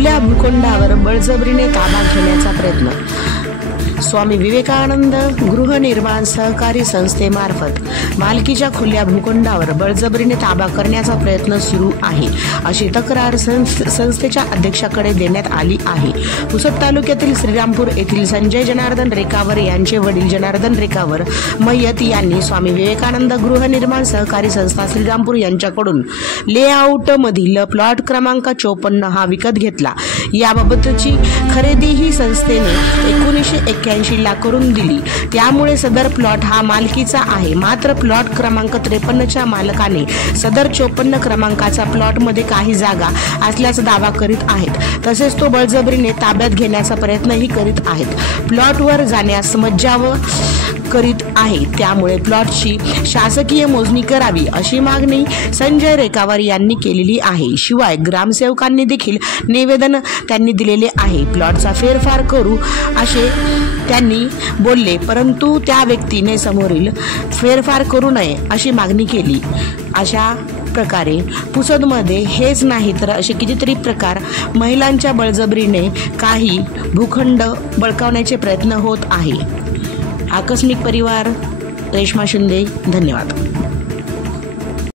खुल्या भूखंडावर बळजबरीने ताबा घेण्याचा प्रयत्न। स्वामी विवेकानंद गृहनिर्माण सहकारी संस्थेमार्फत मालकीच्या खुल्या भूखंडावर बळजबरीने ताबा करण्याचा प्रयत्न सुरू आहे, अशी तक्रार संस्थेच्या अध्यक्षाकडे देण्यात आली आहे। पुसद तालुक्यातील श्रीरामपूर येथील संजय जनार्दन रेखावर यांचे वडील जनार्दन रेखावर मय्यत यांनी स्वामी विवेकानंद गृहनिर्माण सहकारी संस्था श्रीरामपूर यांच्याकडून लेआउट मधील प्लॉट क्रमांक 54 हा विकत घेतला। याबाबतची खरेदी ही संस्थेने 1981 ला करून दिली, त्यामुळे सदर प्लॉट हा मालकीचा आहे। मात्र प्लॉट क्रमांक 53च्या मालकाने सदर 54 क्रमांकाचा प्लॉट मध्ये काही जागा असल्याचा दावा करीत आहेत। तसेच तो बळजबरीने ताब्यात घेण्याचा प्रयत्नही करीत आहेत। प्लॉटवर जाण्यास मज्जाव करीत आहे, त्यामुळे प्लॉटची शासकीय मोजणी करावी अशी मागणी संजय रेखावर यांनी केलेली आहे। शिवाय ग्रामसेवकांनी देखील निवेदन त्यांनी दिलेले आहे। प्लॉटचा फेरफार करू असे त्यांनी बोलले, परंतु त्या व्यक्तीने समोरील फेरफार करू नये अशी मागणी केली। अशा प्रकारे पुसदमध्ये हेच नाही तर असे कितीतरी प्रकार महिलांच्या बळजबरीने काही भूखंड बळकावण्याचे प्रयत्न होत आहे। आकस्मिक परिवार, रेश्मा शिंदे, धन्यवाद।